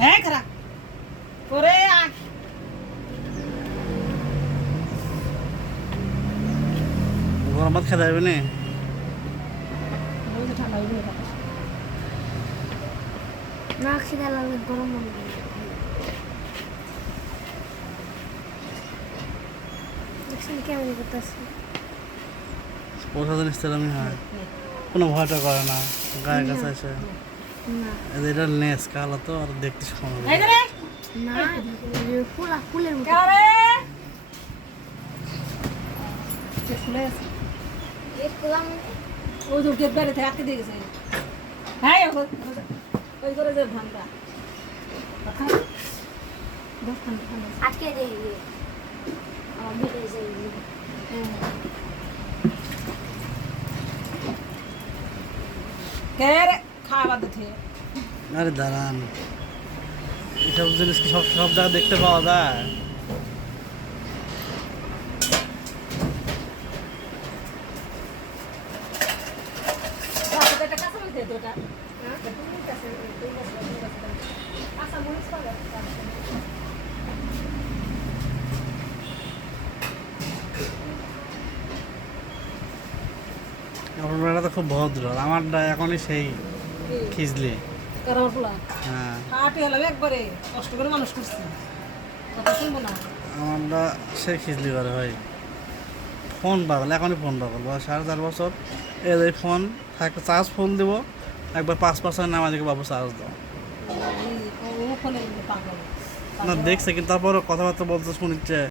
হ্যাঁ খারাপ করে গরম ভাত খেতে যাবে না? ঠান্ডা না খিদা লাগলে গরম লাগবে দেখছেন কেমন করতেছে প্রসাদ ইসলামই হয়, কোনো ভয়টা করে না গায়ের কাছে এসে। না এটা নেস কালো তো আর দেখতে সময় না ফুলের মতো খুলে আছে দেখলাম ওই তো গেট বাইরে থেকে আটকে দিয়ে গেছে। হ্যাঁ ওই করে যে ধানটা আজকে দেখি আমার ভিতরে যাই কে রে খাওয়া দিতে আরে দাঁড়ান, এসব জিনিস কি সব সব জায়গায় দেখতে পাওয়া যায়? একটা কাঁচা মরিচ দিয়ে ওটা কাঁচা মরিচ পাবে আপনার বেড়া তো খুব ভদ্র, আমারটা এখনই সেই খিজলি। কারণ পোলা হ্যাঁ, হাটে হলাম একবারে কষ্ট করে মানুষ করছি কথা শুনবো না। আমারটা সেই খিজলি করে ভাই। ফোন পাগল, এখনই ফোন পাগল, বয়স 4.5 বছর। এই ফোন থাকে, চার্জ ফুল দিব, একবার 5% নামাজিকে বাবু চার্জ দাও। ও ফোনে পাগল না দেখছে কিন্তু তারপরও কথাবার্তা বলতে শুনিচ্ছে।